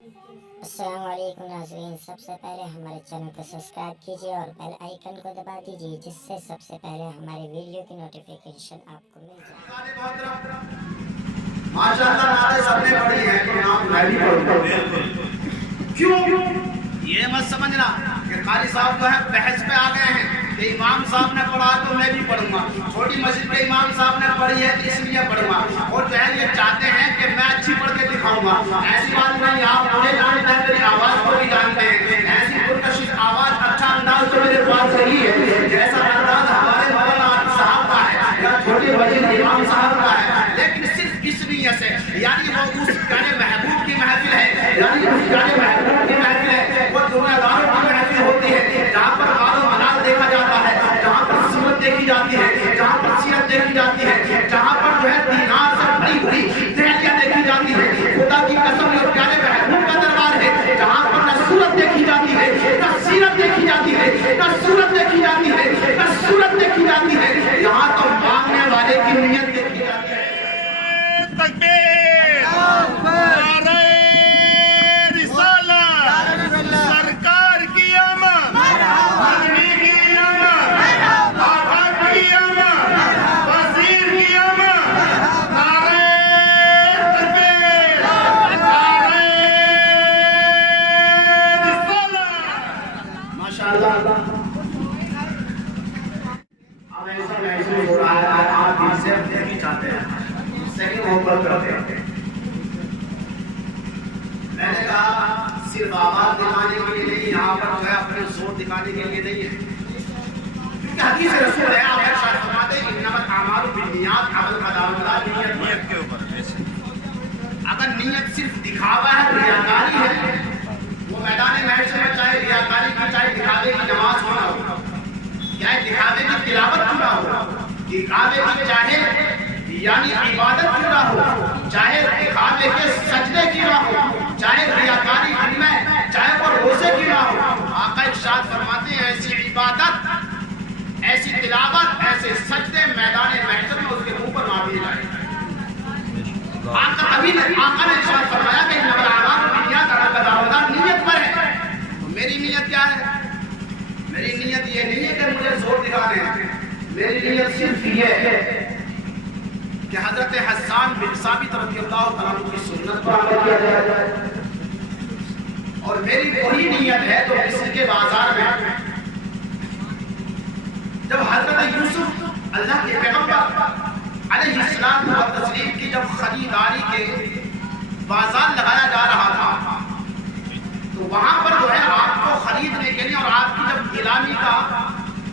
अस्सलाम वालेकुम नाज़रीन, सबसे पहले हमारे चैनल को सब्सक्राइब कीजिए और बेल आइकन को दबा दीजिए जिससे सबसे पहले हमारे वीडियो की नोटिफिकेशन आपको मिल जाए। माशाअल्लाह नारे सबने पढ़ी है तो नाम मैं भी पढ़ूंगा। क्यों? ये मत समझना कि कारी साहब जो है बहस पे आ गए हैं कि इमाम साहब ने पढ़ा तो मैं भी पढ़ूंगा, छोटी मस्जिद के इमाम साहब ने पढ़ी है इसलिए पढ़ूंगा, और जो है ये चाहते हैं कि मैं अच्छी पढ़ के दिखाऊंगा। ऐसी बात नहीं, आप मुझे जानते हैं, मेरी आवाज को भी जानते हैं, ऐसी पुरकशिश आवाज अच्छा अंदाज तो मेरे पास सही है जैसा अंदाज हमारे मौलाना साहब का है या छोटी मस्जिद इमाम साहब का है, लेकिन सिर्फ इस नीयत से, यानी वो उस गाने महबूब की महफिल है, यानी उस गाने महबूब की महफिल है, वो दुनियादारों की महफिल होती है जहाँ पर मालो मनाल देखा जाता है, जहाँ पर सूरत देखी जाती है, जहाँ पर सीरत देखी जाती है, जहाँ पर जो है दीनार से भरी हुई दहलियाँ देखी जाती है। खुदा की कसम ये प्यारे महबूब का दरबार है जहाँ पर न सूरत देखी जाती है, न सीरत देखी जाती है, न सूरत देखी जाती है, न सूरत देखी जाती है, यहाँ तो मांगने वाले की नीयत देखी जाती है। तकबीर, नारे रिसालत, सरकार की आमद, नबी की आमद, आका की आमद, वजीर की आमद, नारे तकबीर, नारे रिसालत। माशाअल्लाह अब ऐसा महसूस हो रहा है आप इससे नहीं चाहते हैं, इससे ही मोहब्बत करते हैं। मैंने कहा सिर्फ आवाज दिखाने के लिए नहीं, यहाँ पर जो है अपने जोर दिखाने के लिए नहीं है, क्योंकि हदीस रसूल है, आप इरशाद फरमाते हैं इन्नमल आमालु बिन्नियात, अमल का दारोमदार नियत के ऊपर। अगर नियत सिर्फ दिखावा है, रियाकारी है, वो मैदान महशर में चाहे रियाकारी की चाहे दिखावे की नमाज हो ना हो, चाहे दिखावे की तिलावत क्यों ना हो, दिखावे की चाहे यानी इबादत क्यों ना हो, चाहे दिखावे के सजदे क्यों ना हो, चाहे रियाकारी में चाहे वो रोजे क्यों ना हो, आका इरशाद फरमाते हैं ऐसी इबादत, ऐसी तिलावत, ऐसे सजदे मैदान महशर में उसके मुंह पर मार दिए जाएंगे। आका ने इरशाद फरमाया कि इन्नमल आमालु बिन्नियात, अमल का दारोमदार नियत पर है। तो मेरी नियत क्या है? मेरी नियत ये नहीं है कि मुझे जोर दिखाने हैं, मेरी नियत सिर्फ ये है कि हजरत हस्सान बिन साबित रज़ियल्लाहु तआला अन्हु की सुन्नत पर अमल किया जाए, और मेरी वही नियत है तो मिस्र के बाजार में जब हजरत यूसुफ अल्लाह के पैगंबर अलैहिस्सलाम व तस्लीम की जब खरीदारी के बाजार लगाया जा रहा था, तो वहां पर जो है आपको खरीदने के लिए और आपकी जब नीलामी का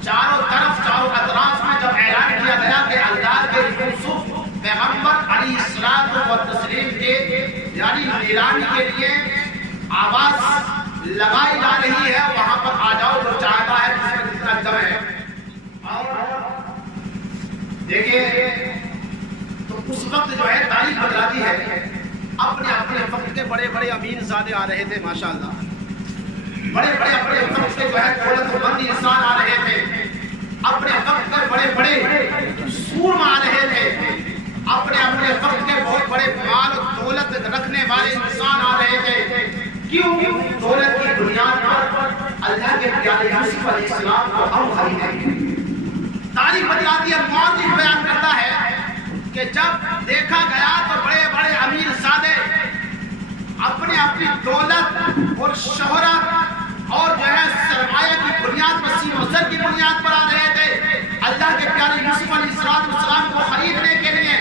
चारों तरफ चारों अतराफ में जब ऐलान किया गया कि अल्लाह के यूसुफ पैगंबर अलैहिस्सलाम व तस्लीम के यानी नीलामी के लिए आवाज लगाई जा रही है, वहां पर आ जाओ जो चाहता है जिसमें जितना दम है। और देखिए तो उस वक्त जो है तारीख बदलाती है, अपने अपने वक्त के बड़े बड़े अमीर ज़ादे आ रहे थे, माशाअल्लाह, बड़े बड़े अपने वक्त के जो है दौलतमंद इंसान आ रहे थे, अपने वक्त के बड़े बड़े सूरमा आ रहे थे, अपने अपने वक्त के बहुत बड़े माल दौलत रखने वाले इंसान आ रहे थे। क्यों? दौलत की बुनियाद पर अल्लाह के प्यारे यूसुफ अलैहिस्सलाम को हम खरीदेंगे। तारीख बतलाती है, मौलिक बयान करता है कि जब देखा गया तो बड़े बड़े अमीर सादे अपने अपनी दौलत और शोहरत और जो है सरमाया की बुनियाद पर, सीनोसर की बुनियाद पर आ रहे थे अल्लाह के प्यारे यूसुफ अलैहिस्सलाम को खरीदने के लिए।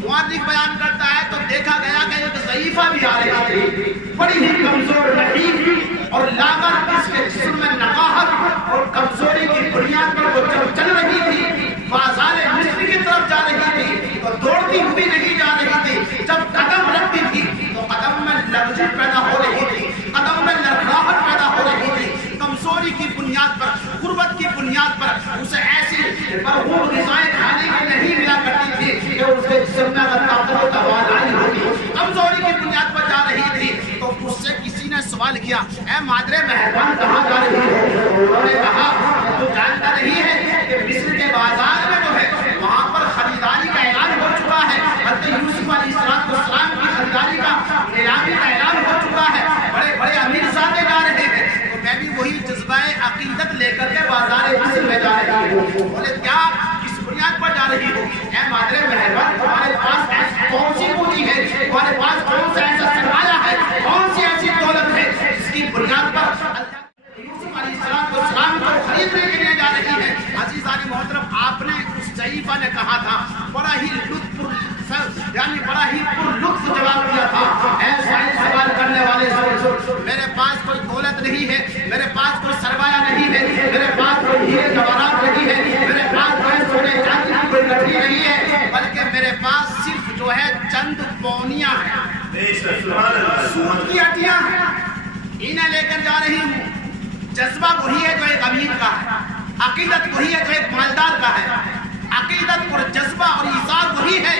मुअर्रिख बयान करता है तो देखा गया कि एक ज़ईफा भी आ रही थी, बड़ी ही कमजोर रही और लागत इसके जिस्म में नकाहत और कमजोरी की बुनियाद पर वो जब चल रही थी, बाजार मिस्र की तरफ जा रही थी तो दौड़ती हुई नहीं जा रही थी, जब कदम रखती थी तो कदम में लर्जिश पैदा हो रही थी, कदम में लड़खड़ाहट पैदा हो रही थी, कमजोरी की बुनियाद पर, गुर्बत की बुनियाद पर उसे ऐसी मरहूम ग़िज़ाएं खाने की नहीं मिला करती थी कि उसके जिस्म में ताकत तवानाई होती, कमजोरी की बुनियाद पर जा रही थी। तो उससे किसी ने सवाल किया, ऐ मादरे मेहरबान कहाँ जा रही हो? उन्होंने कहा तो जानता नहीं है कि मिस्र के बाजार में जो है वहाँ पर खरीदारी का ऐलान हो चुका है, हज़रत यूसुफ अलैहिस्सलाम की खरीदारी का नीलामी का ऐलान हो चुका है। جو ہے چند پونیاں ہیں، سود کی ہڈیاں ہیں، انہیں لے کر جا رہی ہوں۔ جذبہ وہی ہے جو ایک امیر کا ہے، عقیدت وہی ہے جو ایک مالدار کا ہے، عقیدت اور جذبہ اور ایثار وہی ہے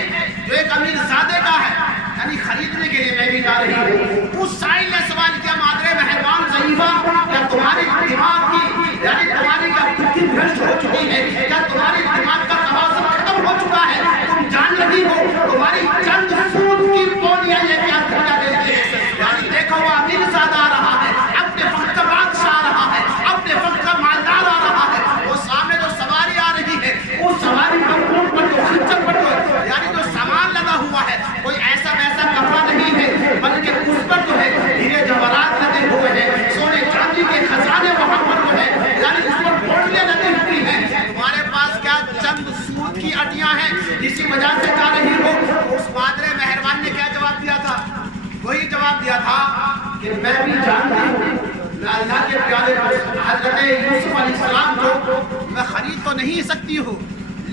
جو ایک امیر زادے کا ہے، یعنی خریدنے کے لیے میں بھی جا رہی ہوں۔ اس سائل نے سوال کیا، مادر مہربان ضعیفہ، کیا تمہاری دماغ کی یعنی تمہاری کا بھٹی بھرشٹ ہو چکی ہے، کیا تمہاری دماغ کا توازن ختم ہو چکا ہے؟ تم جان رہی ہو تمہاری چند سود کی پونیاں یہ کیا دھوکہ دیتی ہے؟ یعنی دیکھو وہ امیر زادہ آ رہا ہے، اپنے وقت کا بادشاہ آ رہا ہے، اپنے وقت کا مالدار آ رہا ہے، وہ سامنے جو سواری آ رہی ہے اس سواری پر اونٹ پر جو خچر پر جو یعنی جو سامان لگا ہوا ہے کوئی ایسا ویسا کپڑا نہیں ہے، بلکہ اس پر جو ہے ہیرے جواہرات لگے ہوئے ہیں، سونے چاندی کے خزانے وہاں پر جو ہے یعنی اس پر پوٹلیاں لگی ہوئی ہیں۔ تمہارے پاس کیا چند سود کی ہڈیاں ہیں، اسی وجہ سے جا رہی ہو؟ اس مادر مہربان نے کیا جواب دیا تھا؟ وہی جواب دیا تھا کہ میں بھی جانتی ہوں میں اللہ کے پیارے حضرت یوسف علیہ السلام کو میں خرید تو نہیں سکتی ہوں،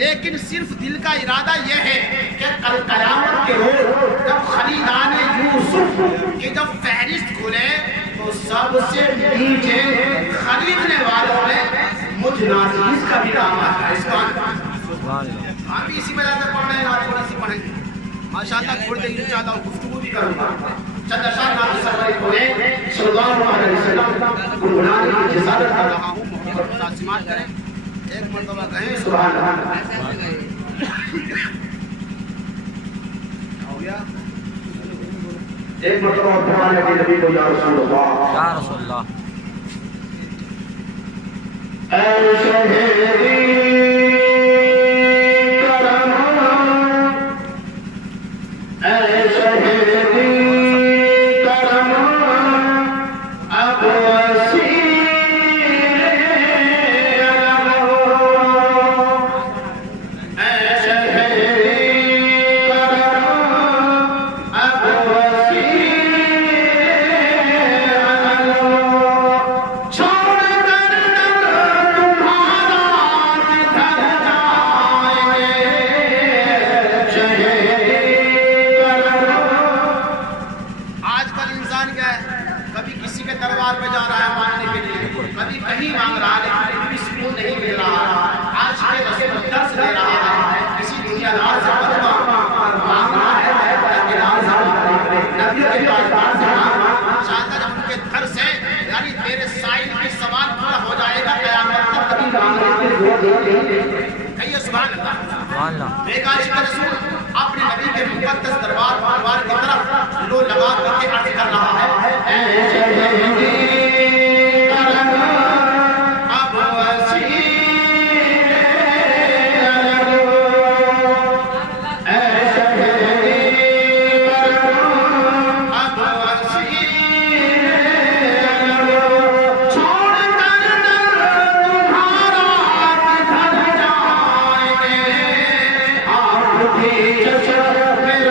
لیکن صرف دل کا ارادہ یہ ہے کہ کل قیامت کے روز جب خریدان یوسف کی جب فہرست کھلے تو سب سے نیچے خریدنے والوں میں مجھ نازیز کا بھی نام آتا ہے۔ اس بات ہم بھی اسی وجہ سے پڑھ رہے ہیں، آج تھوڑی سی پڑھیں گے ماشاءاللہ، تھوڑی دیر انشاءاللہ گفتگو بھی کروں گا۔ چند اشعار نبی صلی اللہ علیہ وسلم گنگنانے کی جزادت کر رہا ہوں، محبت متاثمات کریں، ایک مرتبہ کہیں سبحان اللہ۔ ہو گیا ایک مرتبہ فرمانے کے نبی کو یا رسول اللہ، یا رسول اللہ، اے شہری کرم، اے شہری کرم، اب ایک عاشق رسول اپنے نبی کے مقدس دربار کی طرف لو لگا کر کے عرض کر رہا ہے، اے شہری کرم اب وسیع، اے شہری کرم اب وسیع، چھوڑ کر تمہارا گھر جائیں گے، آپ بھی چشم میں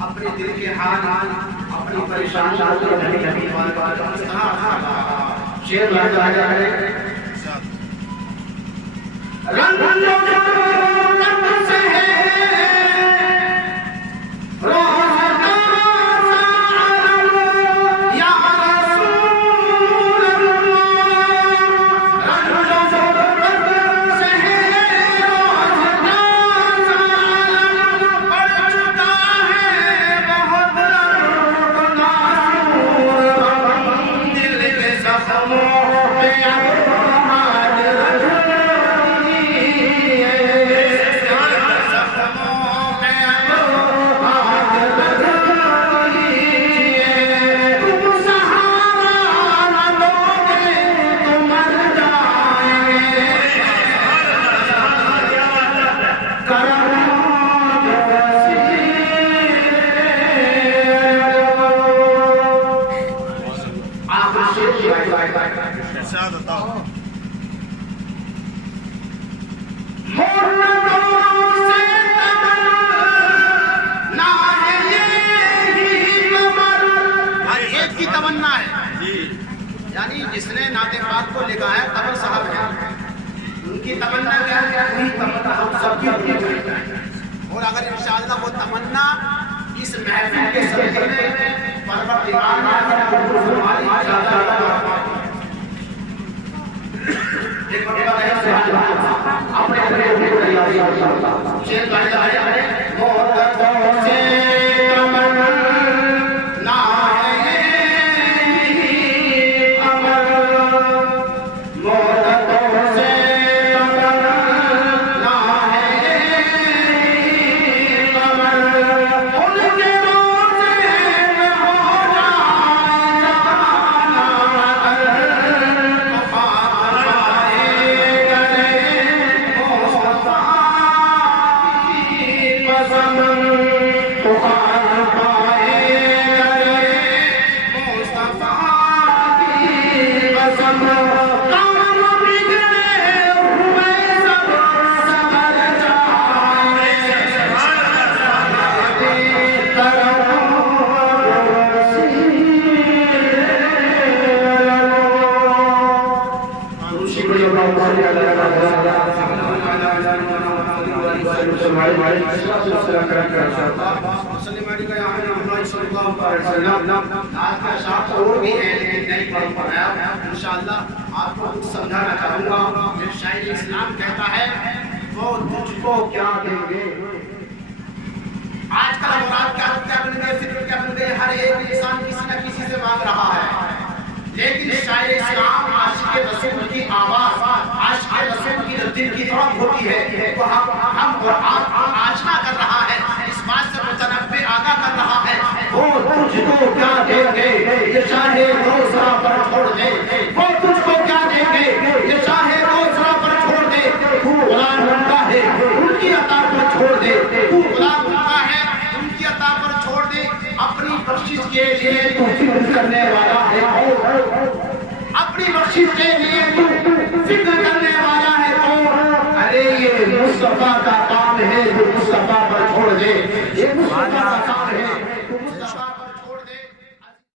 اپنے دل کے حال اپنی پریشانیوں کو نبی شیر لگا ہے رنگ سے याद आता एक की तमन्ना है, यानी जिसने नाते पाक को लिखा है कमर साहब है, उनकी तमन्ना क्या है? वही तमन्ना हम सबकी होनी चाहिए। और अगर इंशाअल्लाह वो तमन्ना इस महफिल के सदक़े में परवरदिगार हमारी और भी है लेकिन नहीं पढ़ पाया। इंशाअल्लाह आपको कुछ समझाना चाहूँगा। एक शायर इस्लाम कहता है वो तुझको क्या देंगे। आजकल औलाद क्या बन गए, फिक्र क्या बन गए, हर एक इंसान किसी न किसी से मांग रहा है। लेकिन शायर इस्लाम आशिक़ रसूल की आवाज़, आशिक़ रसूल की जो दिल की तरफ होती है तो हम कुरान आशना कर रहा है, इस बात से मुतनब्बे आगाह कर रहा है वो तुझको क्या देंगे ये चाहे रोज़ा पर छोड़ दे, वो तुझको क्या देंगे ये चाहे रोज़ा पर छोड़ दे। तू गुलाम उनका है उनकी अता पर छोड़ दे, तू गुलाम उनका है उनकी अता पर छोड़ दे। अपनी बख्शिश के लिए तू फिक्र करने वाला है, अपनी बख्शिश के